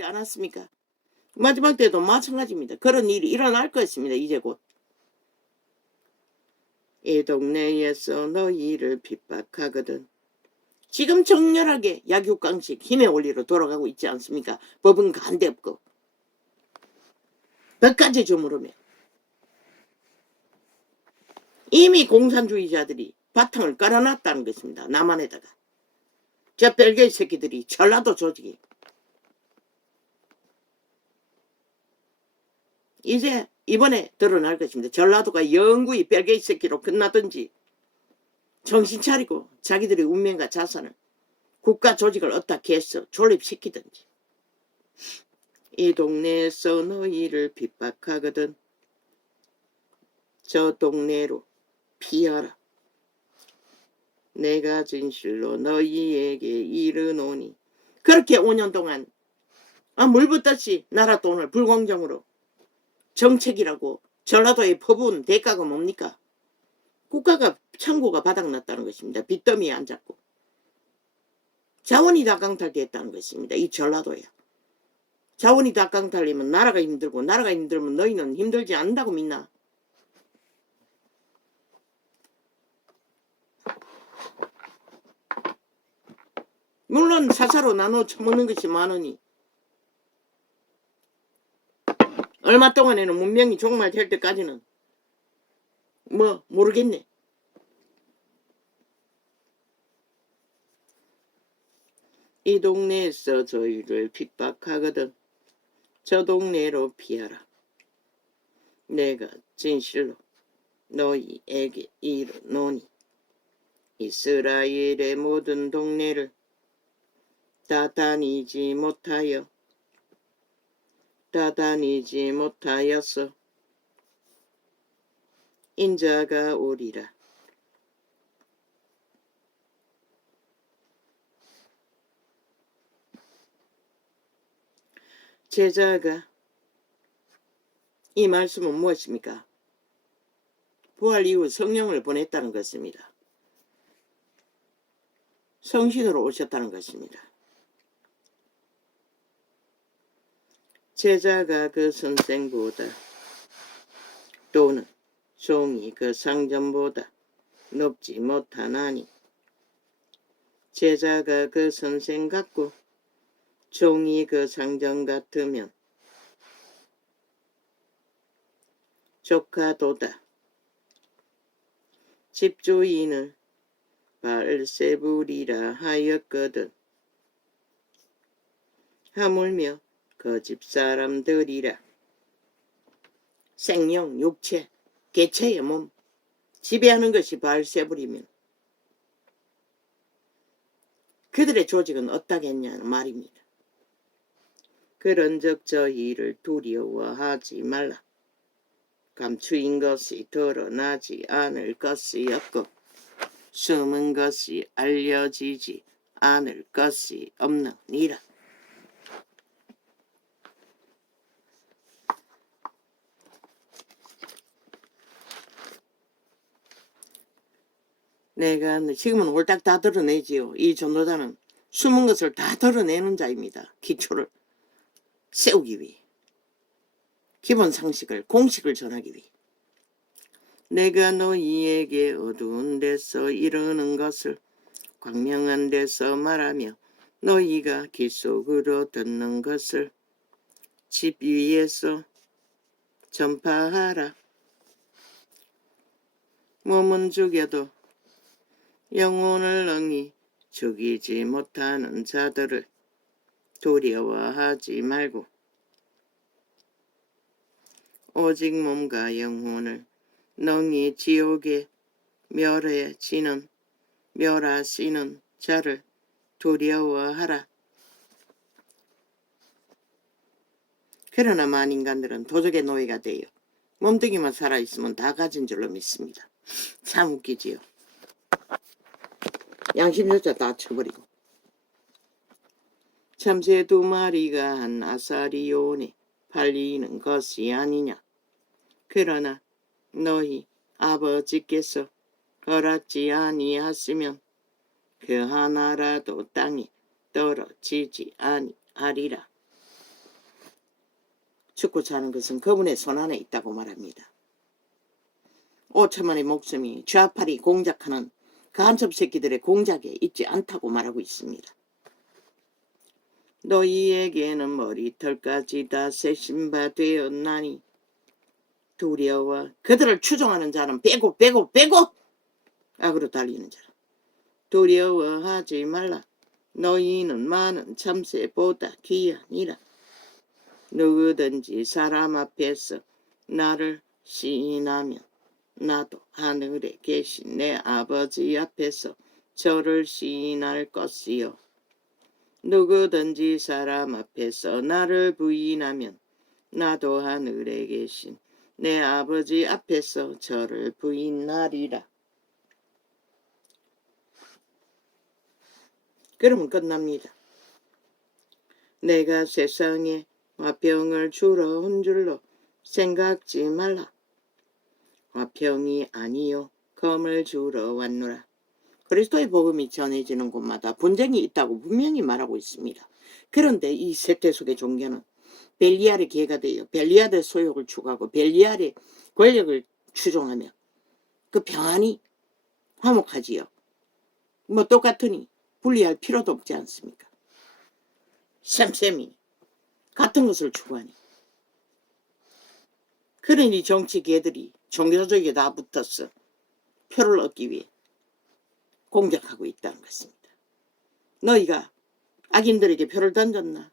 않았습니까? 마지막 때도 마찬가지입니다. 그런 일이 일어날 것입니다. 이제 곧. 이 동네에서 너희를 핍박하거든. 지금 정렬하게 약육강식 힘의 원리로 돌아가고 있지 않습니까? 법은 간대 없고 몇가지 주무르며 이미 공산주의자들이 바탕을 깔아놨다는 것입니다. 남한에다가. 저 벨기에 새끼들이 전라도 조직이 이제 이번에 드러날 것입니다. 전라도가 영구히 벨기에 새끼로 끝나든지 정신 차리고 자기들의 운명과 자산을 국가 조직을 어떻게 해서 존립시키든지. 이 동네에서 너희를 핍박하거든 저 동네로 피하라. 내가 진실로 너희에게 이르노니. 그렇게 5년 동안 물붓듯이 나라 돈을 불공정으로 정책이라고 전라도에 퍼부은 대가가 뭡니까? 국가가 창고가 바닥났다는 것입니다. 빚더미에 앉았고 자원이 다 강탈됐다는 것입니다. 이 전라도야. 자원이 다 강탈되면 나라가 힘들고 나라가 힘들면 너희는 힘들지 않는다고 믿나? 물론 사사로 나눠 처먹는 것이 많으니 얼마 동안에는 문명이 종말될 때까지는 뭐 모르겠네. 이 동네에서 저희를 핍박하거든 저 동네로 피하라. 내가 진실로 너희에게 이르노니. 이스라엘의 모든 동네를 다 다니지 못하여서 인자가 오리라. 제자가 이 말씀은 무엇입니까? 부활 이후 성령을 보냈다는 것입니다. 성신으로 오셨다는 것입니다. 제자가 그 선생보다 또는 종이 그 상전보다 높지 못하나니 제자가 그 선생 같고 종이 그 상전 같으면 조카도다. 집주인을 바알세불이라 하였거든. 하물며 그 집사람들이라. 생명, 육체, 개체의 몸 지배하는 것이 바알세불이면 그들의 조직은 어떠겠냐는 말입니다. 그런즉 저희를 두려워하지 말라. 감추인 것이 드러나지 않을 것이었고 숨은 것이 알려지지 않을 것이 없느니라. 내가 지금은 홀딱 다 드러내지요. 이 전도자는 숨은 것을 다 드러내는 자입니다. 기초를 세우기 위해 기본 상식을 공식을 전하기 위해. 내가 너희에게 어두운 데서 이르는 것을 광명한 데서 말하며 너희가 귀 속으로 듣는 것을 집 위에서 전파하라. 몸은 죽여도 영혼을 능히 죽이지 못하는 자들을 두려워하지 말고 오직 몸과 영혼을 능히 지옥에 멸하시는 자를 두려워하라. 그러나 만인간들은 도적의 노예가 되어 몸뚱이만 살아있으면 다 가진 줄로 믿습니다. 참 웃기지요. 양심조차 다 쳐버리고. 참새 2마리가 한 아사리온에 팔리는 것이 아니냐. 그러나 너희 아버지께서 허락지 아니하시면 그 하나라도 땅에 떨어지지 아니하리라. 죽고 사는 것은 그분의 손안에 있다고 말합니다. 5천만의 목숨이 좌팔이 공작하는 간첩 새끼들의 공작에 있지 않다고 말하고 있습니다. 너희에게는 머리털까지 다 세신 바 되었나니 두려워. 그들을 추종하는 자는 빼고 악으로 달리는 자는 두려워하지 말라. 너희는 많은 참새보다 귀하니라. 누구든지 사람 앞에서 나를 시인하면 나도 하늘에 계신 내 아버지 앞에서 저를 시인할 것이요. 누구든지 사람 앞에서 나를 부인하면 나도 하늘에 계신 내 아버지 앞에서 저를 부인하리라. 그러면 끝납니다. 내가 세상에 화평을 주러 온 줄로 생각지 말라. 화평이 아니요 검을 주러 왔노라. 그리스도의 복음이 전해지는 곳마다 분쟁이 있다고 분명히 말하고 있습니다. 그런데 이 세태속의 종교는 벨리알의 개가 되어 벨리알의 소욕을 추구하고 벨리알의 권력을 추종하며 그 평안이 화목하지요. 뭐 똑같으니 분리할 필요도 없지 않습니까? 셈셈이 같은 것을 추구하니. 그러니 정치 개들이 종교적에 다 붙어서 표를 얻기 위해 공격하고 있다는 것입니다. 너희가 악인들에게 표를 던졌나?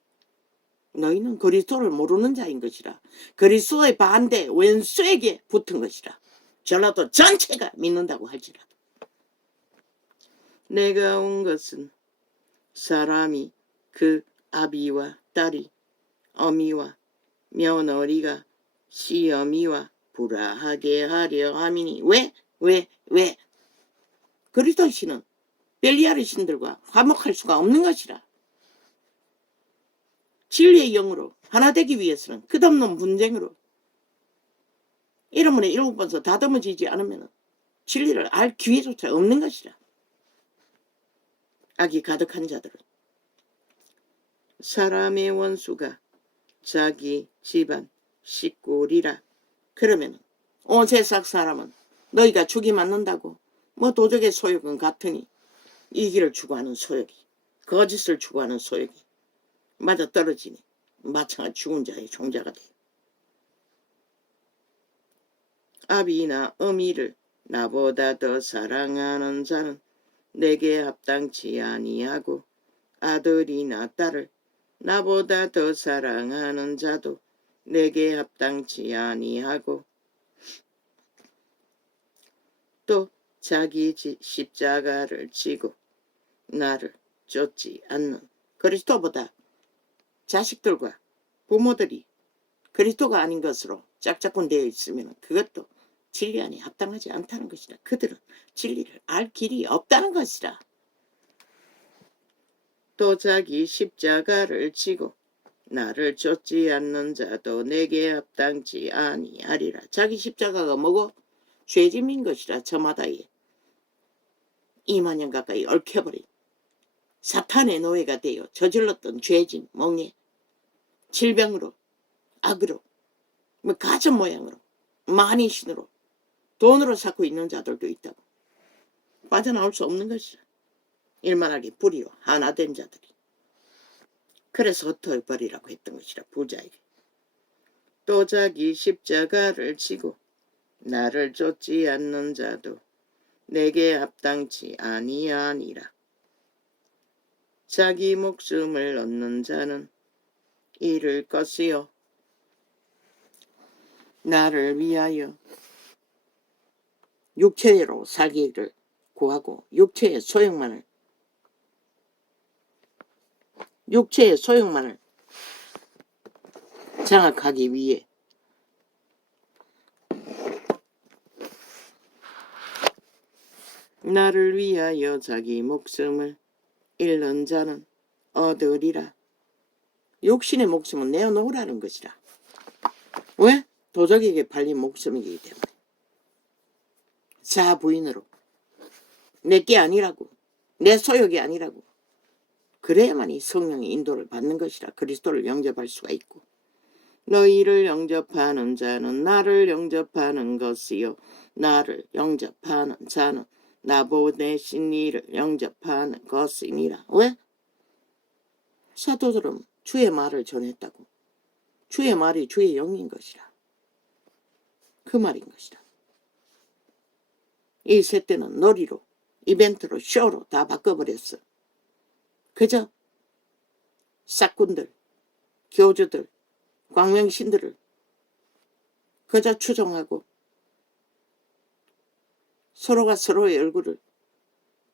너희는 그리스도를 모르는 자인 것이라. 그리스도의 반대 원수에게 붙은 것이라. 전라도 전체가 믿는다고 할지라도. 내가 온 것은 사람이 그 아비와 딸이 어미와 며느리가 시어미와 불화하게 하려 함이니. 왜? 그리스도 신은 벨리알의 신들과 화목할 수가 없는 것이라. 진리의 영으로 하나 되기 위해서는 끝없는 분쟁으로 이러므로 7번서 다듬어지지 않으면 진리를 알 기회조차 없는 것이라. 악이 가득한 자들은 사람의 원수가 자기 집안 식구리라. 그러면 온 세상 사람은 너희가 죽이 맞는다고 뭐 도적의 소욕은 같으니 이 길을 추구하는 소욕이 거짓을 추구하는 소욕이 맞아떨어지니 마찬가지 죽은 자의 종자가 돼요. 아비나 어미를 나보다 더 사랑하는 자는 내게 합당치 아니하고 아들이나 딸을 나보다 더 사랑하는 자도 내게 합당치 아니하고 또 자기 십자가를 지고 나를 쫓지 않는. 그리스도보다 자식들과 부모들이 그리스도가 아닌 것으로 짝짝꿍 되어 있으면 그것도 진리 안에 합당하지 않다는 것이라. 그들은 진리를 알 길이 없다는 것이라. 또 자기 십자가를 지고 나를 쫓지 않는 자도 내게 합당치 아니하리라. 자기 십자가가 뭐고? 죄짐인 것이라. 저마다에 2만 년 가까이 얽혀버린 사탄의 노예가 되어 저질렀던 죄짐, 멍해, 질병으로, 악으로, 뭐 가전 모양으로, 만인신으로, 돈으로 쌓고 있는 자들도 있다고. 빠져나올 수 없는 것이라. 일만하게 뿌리요 하나 된 자들이. 그래서 흩어버리라고 했던 것이라. 부자에게. 또 자기 십자가를 지고 나를 쫓지 않는 자도 내게 합당치 아니하니라. 자기 목숨을 얻는 자는 잃을 것이요 나를 위하여 육체로 살기를 구하고 육체의 소욕만을 장악하기 위해 나를 위하여 자기 목숨을 잃는 자는 얻으리라. 육신의 목숨은 내어놓으라는 것이라. 왜? 도적에게 팔린 목숨이기 때문에. 자부인으로 내게 아니라고, 내 소욕이 아니라고. 그래야만이 성령의 인도를 받는 것이라. 그리스도를 영접할 수가 있고 너희를 영접하는 자는 나를 영접하는 것이요 나를 영접하는 자는 나 보내신 이를 영접하는 것이니라. 왜? 사도들은 주의 말을 전했다고. 주의 말이 주의 영인 것이라. 그 말인 것이라. 이 세대는 놀이로, 이벤트로, 쇼로 다 바꿔버렸어. 그저 싹군들, 교주들, 광명신들을 그저 추종하고 서로가 서로의 얼굴을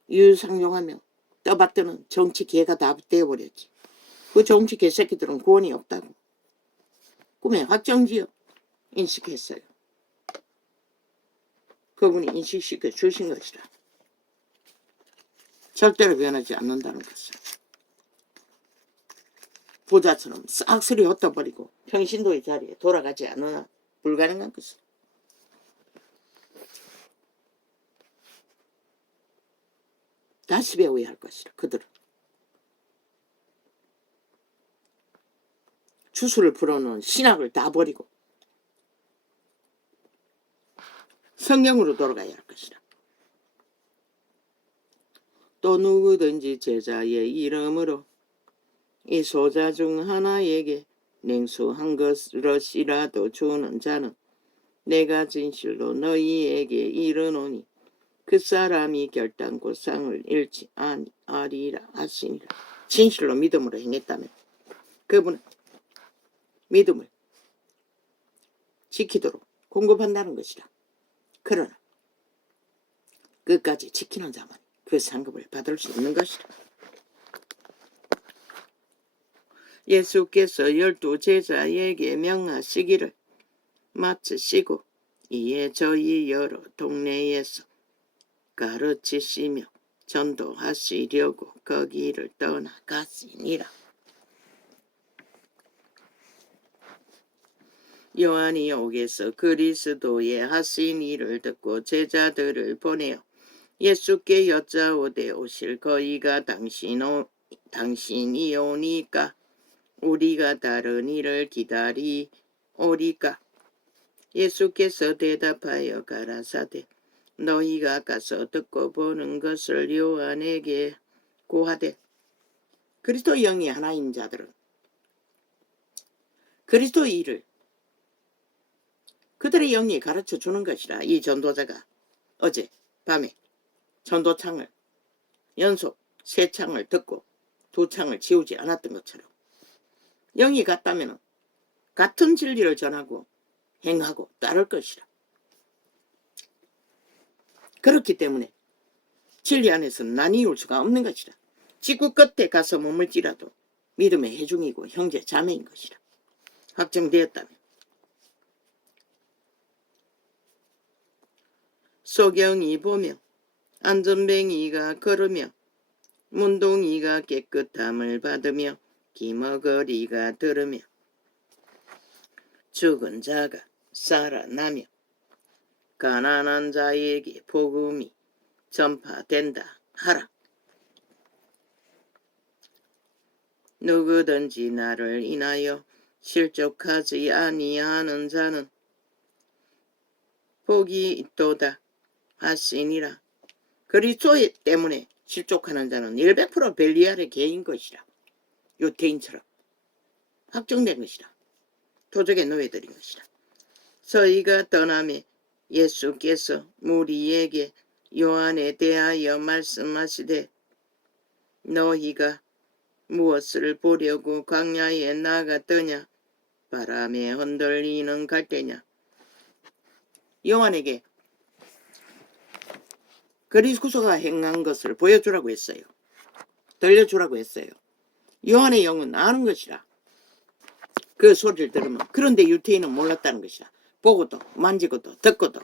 유유상종하며 떠받드는 정치 개가 다 되어버렸지. 그 정치 개새끼들은 구원이 없다고 꿈에 확정지어 인식했어요. 그분이 인식시켜 주신 것이라. 절대로 변하지 않는다는 것을. 부자처럼 싹쓸이 헛다버리고 평신도의 자리에 돌아가지 않으나 불가능한 것을. 다시 배워야 할 것이라. 그들은. 주술을 풀어놓은 신학을 다 버리고 성경으로 돌아가야 할 것이라. 또 누구든지 제자의 이름으로 이 소자 중 하나에게 냉수 한 그릇이라도 주는 자는 내가 진실로 너희에게 이르노니 그 사람이 결단코 상을 잃지 아니하리라 하시니라. 진실로 믿음으로 행했다면 그분은 믿음을 지키도록 공급한다는 것이라. 그러나 끝까지 지키는 자만 그 상급을 받을 수 있는 것이라. 예수께서 12 제자에게 명하시기를 마치시고 이에 저희 여러 동네에서 가르치시며 전도하시려고 거기를 떠나갔으니라. 요한이 옥에서 그리스도의 하신 일을 듣고 제자들을 보내어 예수께 여짜오되 오실 거이가 당신이 오니까 우리가 다른 일을 기다리오리까? 예수께서 대답하여 가라사대 너희가 가서 듣고 보는 것을 요한에게 고하되. 그리스도 영이 하나인 자들은 그리스도의 일을 그들의 영이 가르쳐 주는 것이라. 이 전도자가 어제 밤에 전도창을 연속 3창을 듣고 2창을 지우지 않았던 것처럼 영이 같다면 같은 진리를 전하고 행하고 따를 것이라. 그렇기 때문에 진리 안에서는 나뉘울 수가 없는 것이라. 지구 끝에 가서 머물지라도 믿음의 회중이고 형제 자매인 것이라. 확정되었다면. 소경이 보며 안전뱅이가 걸으며 문동이가 깨끗함을 받으며 기머거리가 들으며 죽은 자가 살아나며 가난한 자에게 복음이 전파된다 하라. 누구든지 나를 인하여 실족하지 아니하는 자는 복이 있도다 하시니라. 그리스도 때문에 실족하는 자는 100% 벨리알의 개인 것이라. 유태인처럼 확정된 것이라. 도적의 노예들인 것이라. 저희가 떠나매 예수께서 무리에게 요한에 대하여 말씀하시되 너희가 무엇을 보려고 광야에 나갔더냐? 바람에 흔들리는 갈대냐? 요한에게 그리스도가 행한 것을 보여주라고 했어요. 들려주라고 했어요. 요한의 영은 아는 것이라. 그 소리를 들으면. 그런데 유태인은 몰랐다는 것이라. 보고도 만지고도 듣고도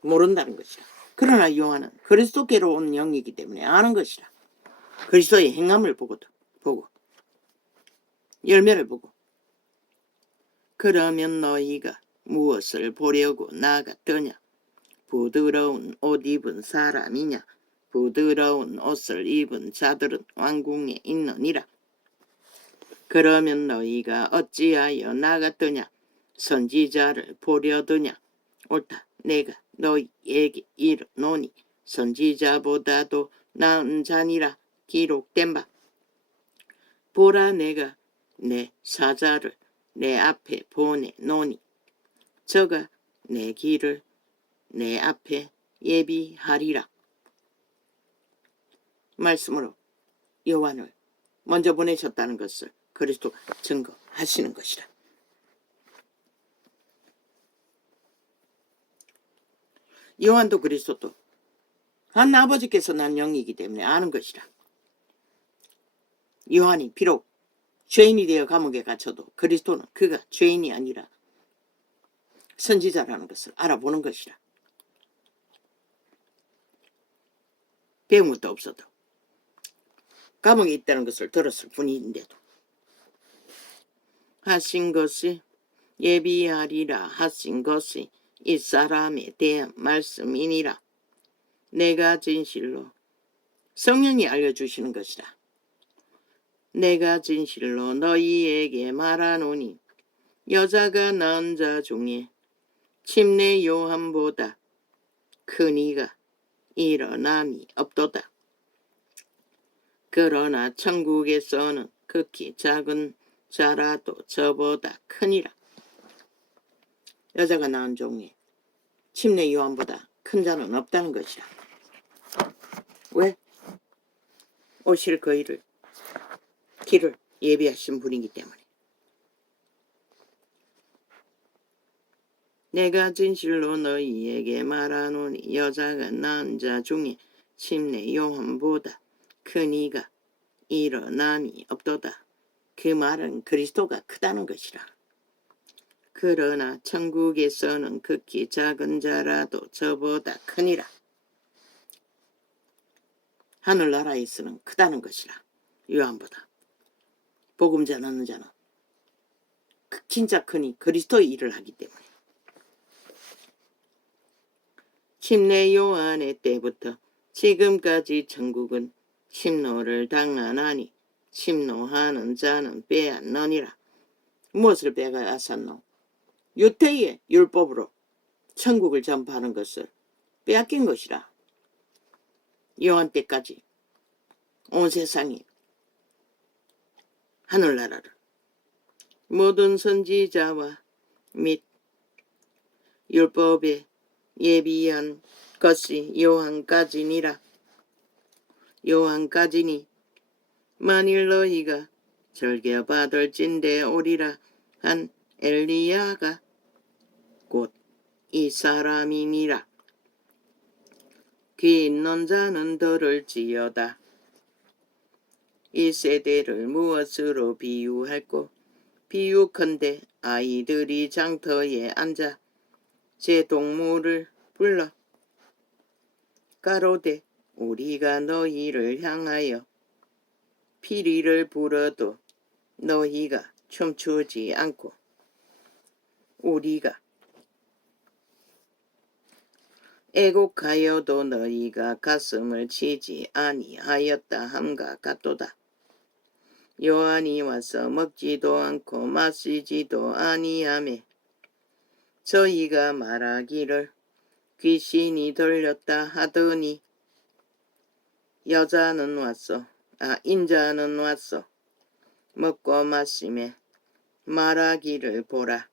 모른다는 것이라. 그러나 요한은 그리스도께로 온 영이기 때문에 아는 것이라. 그리스도의 행함을 보고 열매를 보고. 그러면 너희가 무엇을 보려고 나갔더냐? 부드러운 옷 입은 사람이냐? 부드러운 옷을 입은 자들은 왕궁에 있느니라. 그러면 너희가 어찌하여 나갔더냐? 선지자를 보려더냐? 옳다. 내가 너희에게 이르노니 선지자보다도 나은 자니라 기록된 바. 보라, 내가 내 사자를 내 앞에 보내노니 저가 내 길을 내 앞에 예비하리라. 말씀으로 요한을 먼저 보내셨다는 것을 그리스도가 증거하시는 것이라. 요한도 그리스도도 한 아버지께서 난 영이기 때문에 아는 것이라. 요한이 비록 죄인이 되어 감옥에 갇혀도 그리스도는 그가 죄인이 아니라 선지자라는 것을 알아보는 것이라. 배운 것도 없어도 감옥에 있다는 것을 들었을 뿐인데도 하신 것이 예비하리라 하신 것이 이 사람에 대한 말씀이니라. 내가 진실로 성령이 알려주시는 것이라. 내가 진실로 너희에게 말하노니 여자가 낳은 자 중에 침례 요한보다 큰 이가 일어남이 없도다. 그러나 천국에서는 극히 작은 자라도 저보다 크니라. 여자가 낳은 종에 침례 요한보다 큰 자는 없다는 것이라. 왜? 오실 그 길을 예비하신 분이기 때문에. 내가 진실로 너희에게 말하노니 여자가 낳은 자 중에 침례 요한보다 큰 이가 일어남이 없도다. 그 말은 그리스도가 크다는 것이라. 그러나 천국에서는 극히 작은 자라도 저보다 크니라. 하늘나라에서는 크다는 것이라. 요한보다. 복음 전하는 자는 진짜 크니 그리스도의 일을 하기 때문에. 침례 요한의 때부터 지금까지 천국은 침노를 당하나니 침노하는 자는 빼앗느니라. 무엇을 빼앗았노? 유태의 율법으로 천국을 전파하는 것을 빼앗긴 것이라. 요한 때까지 온 세상이 하늘나라를 모든 선지자와 및 율법에 예비한 것이 요한까지니라. 요한까지니 만일 너희가 절개받을진대 오리라 한 엘리야가 곧 이 사람이니라. 귀 있는 자는 들을지어다. 이 세대를 무엇으로 비유할꼬? 비유컨대 아이들이 장터에 앉아 제 동물을 불러 가로되 우리가 너희를 향하여 피리를 불어도 너희가 춤추지 않고 우리가 애곡하여도 너희가 가슴을 치지 아니하였다 함과 같도다. 요한이 와서 먹지도 않고 마시지도 아니하매 저희가 말하기를 귀신이 들렸다 하더니 인자는 왔어 먹고 마시매 말하기를 보라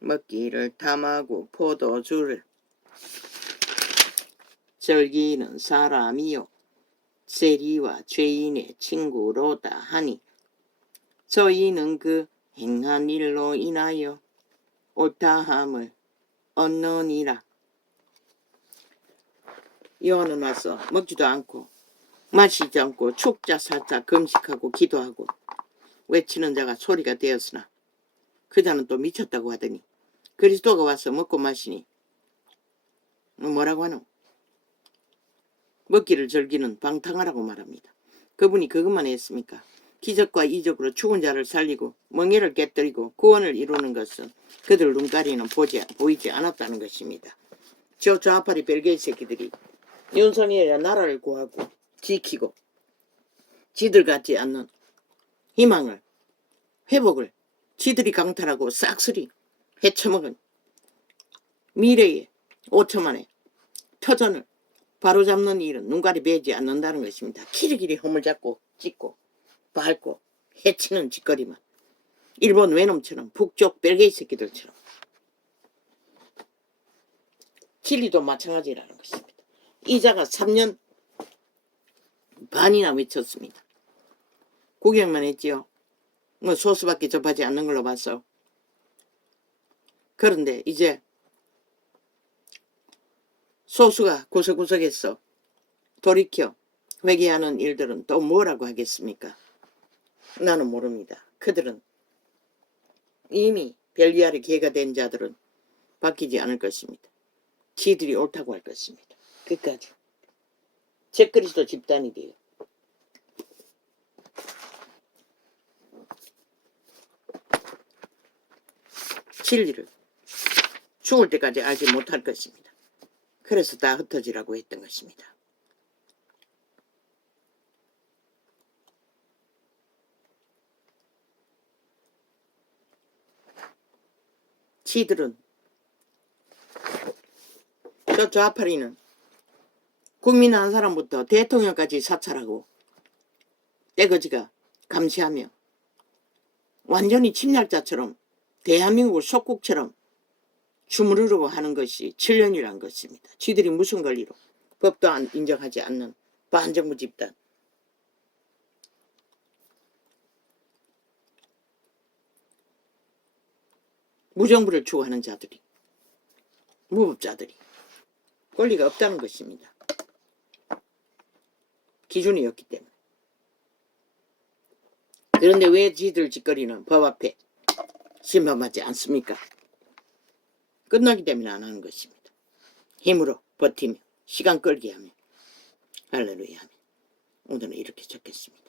먹기를 탐하고 포도주를 즐기는 사람이요 세리와 죄인의 친구로다 하니 저희는 그 행한 일로 인하여 옳다함을 얻느니라. 요한은 와서 먹지도 않고 마시지 않고 축자 살자 금식하고 기도하고 외치는 자가 소리가 되었으나 그 자는 또 미쳤다고 하더니 그리스도가 와서 먹고 마시니 뭐라고 하노? 먹기를 즐기는 방탕하라고 말합니다. 그분이 그것만 했습니까? 기적과 이적으로 죽은 자를 살리고 멍에를 깨뜨리고 구원을 이루는 것은 그들 눈가리는 보이지 않았다는 것입니다. 저 좌파리 벨기에 새끼들이 윤석열이야 나라를 구하고 지키고 지들 같지 않는 희망을 회복을 지들이 강탈하고 싹쓸이 헤쳐먹은 미래의 5천만의 터전을 바로잡는 일은 눈가리 베지 않는다는 것입니다. 키리키리 허물 잡고 찍고 밟고 해치는 짓거리만 일본 외놈처럼 북쪽 벨게이 새끼들처럼 칠리도 마찬가지라는 것입니다. 이자가 3년 반이나 외쳤습니다. 구경만 했지요. 뭐 소수밖에 접하지 않는 걸로 봤어. 그런데 이제 소수가 구석구석에서 돌이켜 회개하는 일들은 또 뭐라고 하겠습니까? 나는 모릅니다. 그들은 이미 벨기아의 개가 된 자들은 바뀌지 않을 것입니다. 지들이 옳다고 할 것입니다. 끝까지 적그리스도 집단이 돼요. 진리를 죽을 때까지 알지 못할 것입니다. 그래서 다 흩어지라고 했던 것입니다. 지들은 저 좌파리는 국민 한 사람부터 대통령까지 사찰하고 떼거지가 감시하며 완전히 침략자처럼 대한민국을 속국처럼 주무르려고 하는 것이 7년이란 것입니다. 지들이 무슨 권리로 법도 인정하지 않는 반정부 집단. 무정부를 추구하는 자들이, 무법자들이 권리가 없다는 것입니다. 기준이었기 때문에. 그런데 왜 지들 짓거리는 법 앞에 심판받지 않습니까? 끝나기 때문에 안 하는 것입니다. 힘으로 버티며 시간 끌게 하며 할렐루야 하며 오늘은 이렇게 적겠습니다.